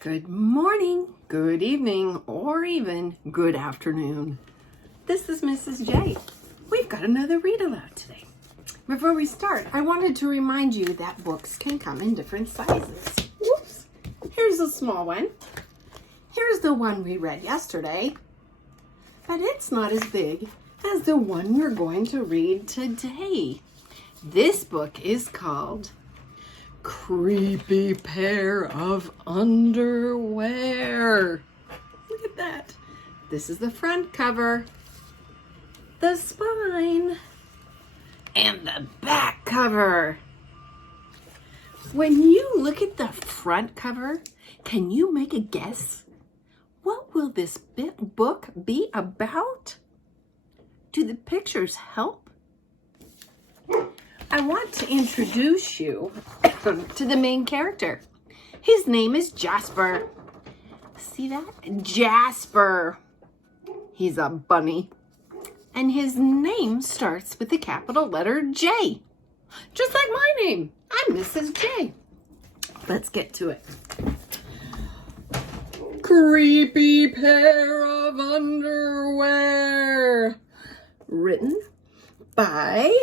Good morning, good evening, or even good afternoon. This is Mrs. J. We've got another read aloud today. Before we start, I wanted to remind you that books can come in different sizes. Whoops. Here's a small one. Here's the one we read yesterday, but it's not as big as the one we're going to read today. This book is called Creepy Pair of Underwear. Look at that. This is the front cover, the spine, and the back cover. When you look at the front cover, can you make a guess? What will this book be about? Do the pictures help? I want to introduce you to the main character. His name is Jasper. See that? Jasper. He's a bunny. And his name starts with the capital letter J. Just like my name. I'm Mrs. J. Let's get to it. Creepy Pair of Underwear. Written by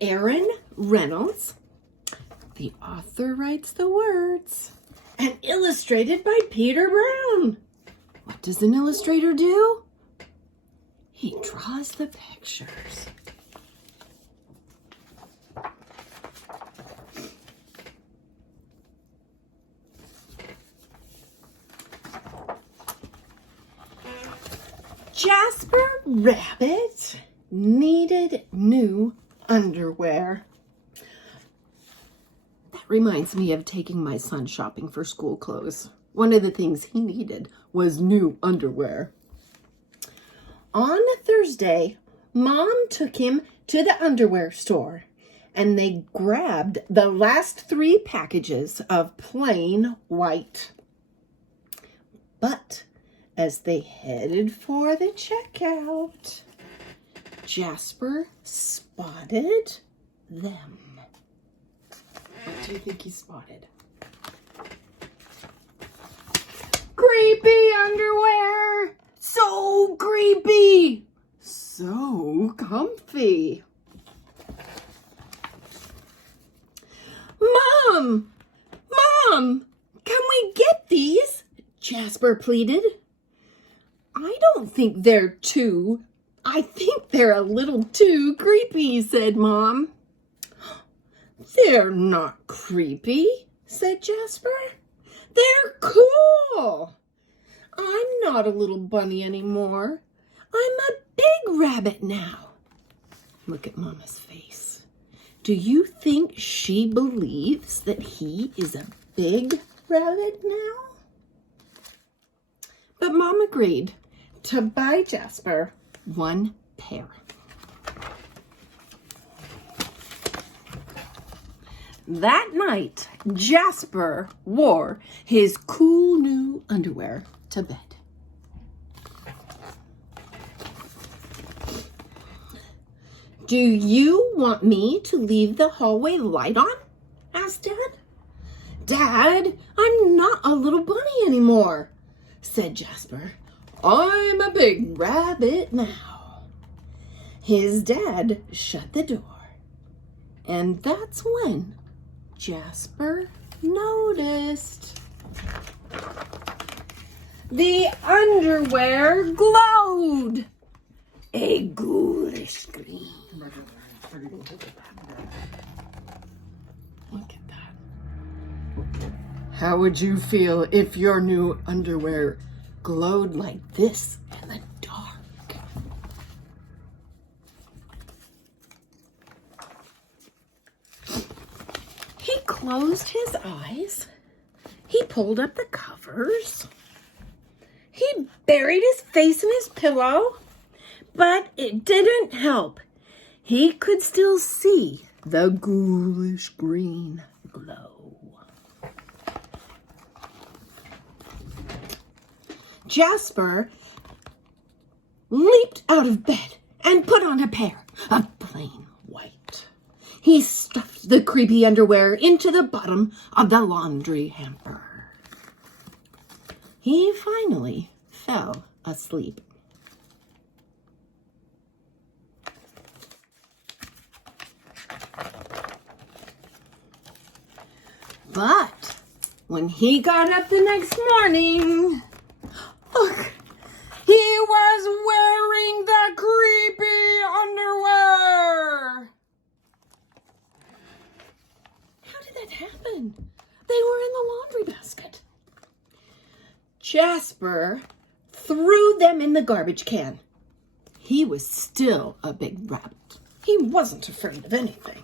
Aaron Reynolds. The author writes the words. And illustrated by Peter Brown. What does an illustrator do? He draws the pictures. Jasper Rabbit needed new underwear. That reminds me of taking my son shopping for school clothes. One of the things he needed was new underwear. On Thursday, Mom took him to the underwear store, and they grabbed the last 3 packages of plain white. But as they headed for the checkout, Jasper spotted them. What do you think he spotted? Creepy underwear! So creepy! So comfy! Mom! Mom! Can we get these? Jasper pleaded. I don't think they're too. I think they're a little too creepy, said Mom. They're not creepy, said Jasper. They're cool. I'm not a little bunny anymore. I'm a big rabbit now. Look at Mama's face. Do you think she believes that he is a big rabbit now? But Mom agreed to buy Jasper 1 pair. That night, Jasper wore his cool new underwear to bed. Do you want me to leave the hallway light on? Asked Dad. Dad, I'm not a little bunny anymore, said Jasper. I'm a big rabbit now. His dad shut the door, and that's when Jasper noticed. The underwear glowed a ghoulish green. Look at that. How would you feel if your new underwear glowed like this in the dark? He closed his eyes. He pulled up the covers. He buried his face in his pillow, but it didn't help. He could still see the ghoulish green glow. Jasper leaped out of bed and put on a pair of plain white. He stuffed the creepy underwear into the bottom of the laundry hamper. he finally fell asleep. But when he got up the next morning, look, he was wearing the creepy underwear. How did that happen? They were in the laundry basket. Jasper threw them in the garbage can. He was still a big rabbit. He wasn't afraid of anything.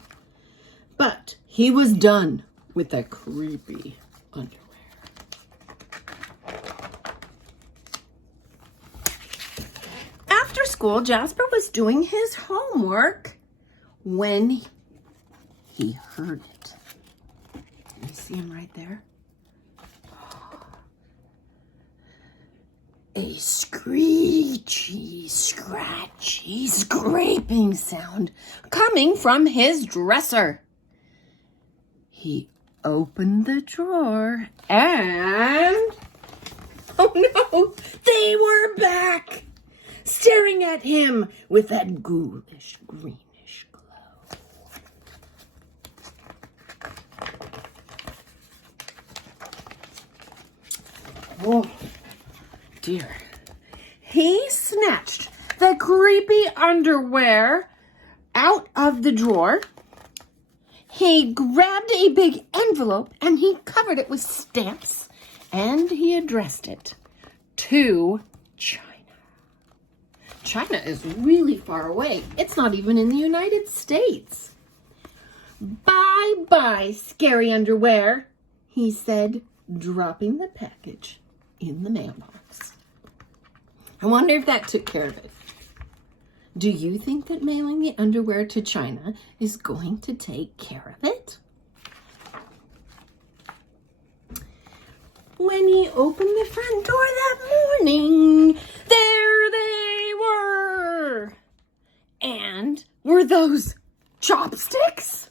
But he was done with the creepy underwear. After school, Jasper was doing his homework when he heard it. You see him right there? A screechy, scratchy, scraping sound coming from his dresser. He opened the drawer and... oh no! They were back! Staring at him with that ghoulish, greenish glow. Oh, dear. He snatched the creepy underwear out of the drawer. He grabbed a big envelope and he covered it with stamps and he addressed it to China. China is really far away. It's not even in the United States. Bye-bye, scary underwear, he said, dropping the package in the mailbox. I wonder if that took care of it. Do you think that mailing the underwear to China is going to take care of it? When he opened the front door that morning, there they were. And were those chopsticks?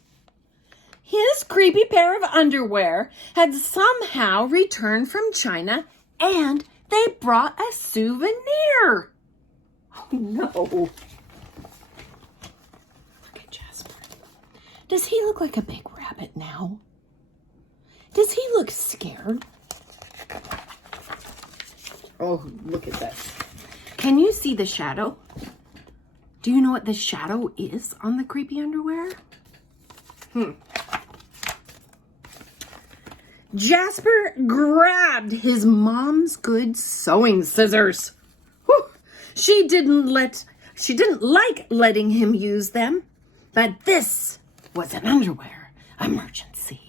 His creepy pair of underwear had somehow returned from China and they brought a souvenir. Oh no. Look at Jasper. Does he look like a big rabbit now? Does he look scared? Oh, look at that. Can you see the shadow? Do you know what the shadow is on the creepy underwear? Jasper grabbed his mom's good sewing scissors. Whew. She didn't like letting him use them, but this was an underwear emergency.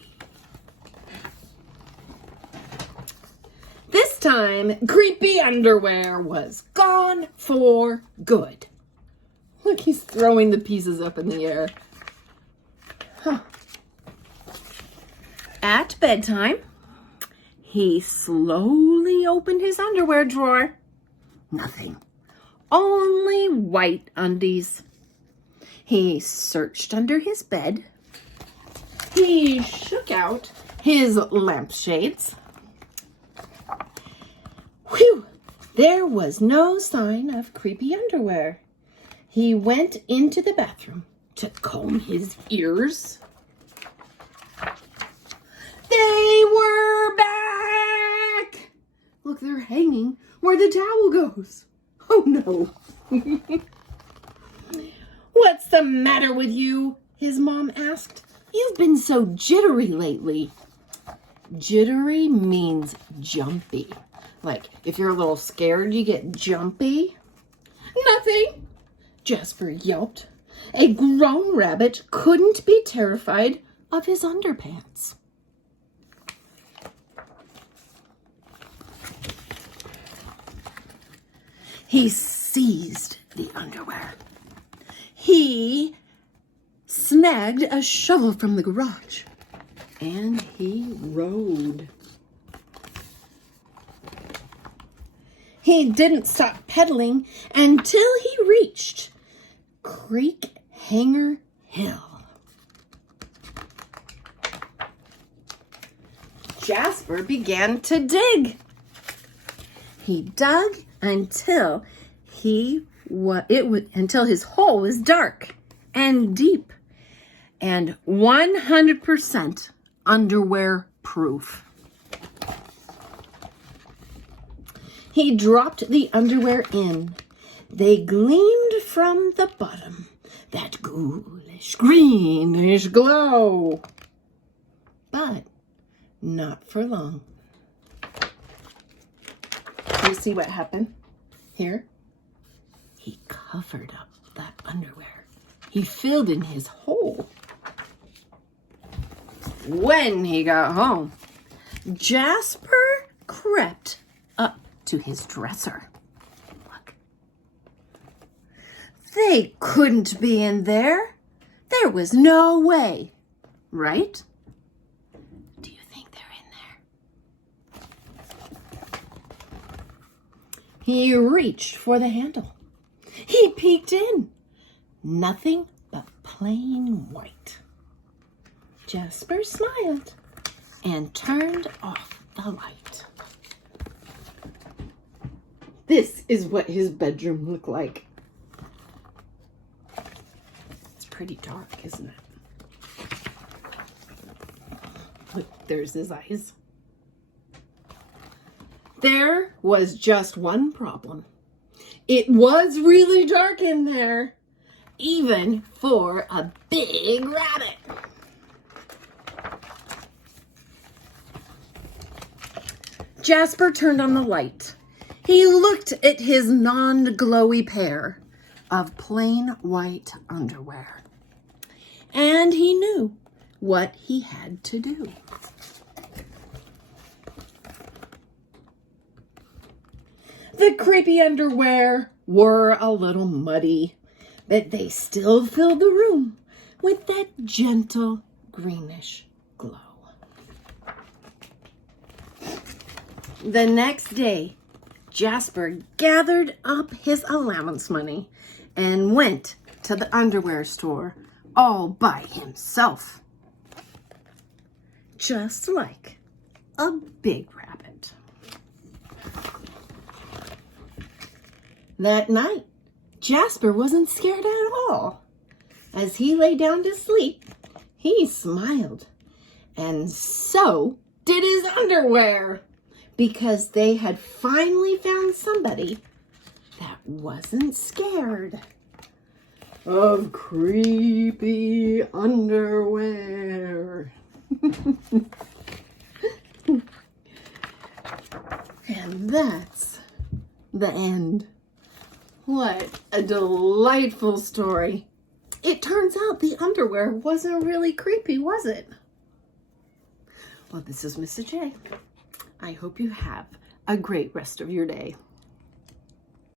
This time, creepy underwear was gone for good. Look, he's throwing the pieces up in the air. Huh. At bedtime, he slowly opened his underwear drawer. Nothing. Only white undies. He searched under his bed. He shook out his lampshades. Whew! There was no sign of creepy underwear. He went into the bathroom to comb his ears. They were back! Look, they're hanging where the towel goes. Oh no. What's the matter with you? His mom asked. You've been so jittery lately. Jittery means jumpy. Like, if you're a little scared, you get jumpy. Nothing, Jasper yelped. A grown rabbit couldn't be terrified of his underpants. He seized the underwear. He snagged a shovel from the garage. And he rode. He didn't stop pedaling until he reached Creek Hanger Hill. Jasper began to dig. He dug until until his hole was dark and deep and 100% underwear proof. He dropped the underwear in. They gleamed from the bottom, that ghoulish, greenish glow. But not for long. You see what happened here? He covered up that underwear. He filled in his hole. When he got home, Jasper crept up to his dresser. Look. They couldn't be in there. There was no way, right? Do you think they're in there? He reached for the handle. He peeked in. Nothing but plain white. Jasper smiled and turned off the light. This is what his bedroom looked like. It's pretty dark, isn't it? Look, there's his eyes. There was just one problem. It was really dark in there, even for a big rabbit. Jasper turned on the light. He looked at his non-glowy pair of plain white underwear. And he knew what he had to do. The creepy underwear were a little muddy, but they still filled the room with that gentle greenish glow. The next day, Jasper gathered up his allowance money and went to the underwear store all by himself. Just like a big rabbit. That night, Jasper wasn't scared at all. As he lay down to sleep, he smiled. And so did his underwear, because they had finally found somebody that wasn't scared of creepy underwear. And that's the end. What a delightful story. It turns out the underwear wasn't really creepy, was it? Well, this is Mrs. J. I hope you have a great rest of your day.